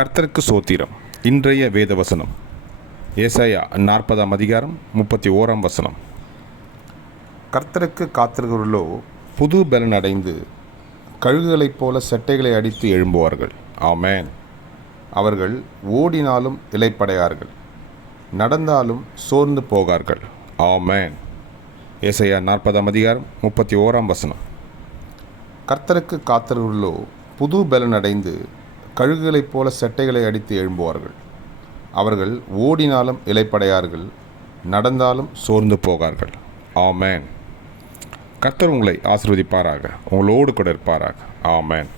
கர்த்தருக்கு சோத்திரம். இன்றைய வேத வசனம் ஏசாயா 40ஆம் அதிகாரம் 31ஆம் வசனம். கர்த்தருக்கு காத்திருக்கிறவர்களோ புது பலன் அடைந்து கழுகுகளைப் போல செட்டைகளை அடித்து எழும்புவார்கள். ஆமேன். அவர்கள் ஓடினாலும் இளைப்படையார்கள், நடந்தாலும் சோர்ந்து போகார்கள். ஆமேன். ஏசாயா 40ஆம் அதிகாரம் 31ஆம் வசனம். கர்த்தருக்கு காத்திருக்கிறவர்களோ புது பலன் அடைந்து கழுகுகளைப் போல செட்டைகளை அடித்து எழும்புவார்கள். அவர்கள் ஓடினாலும் இளைப்படையார்கள், நடந்தாலும் சோர்ந்து போகார்கள். ஆமேன். கர்த்தர் உங்களை ஆசீர்வதிப்பாராக, உங்களோடு கூட இருப்பாராக. ஆமேன்.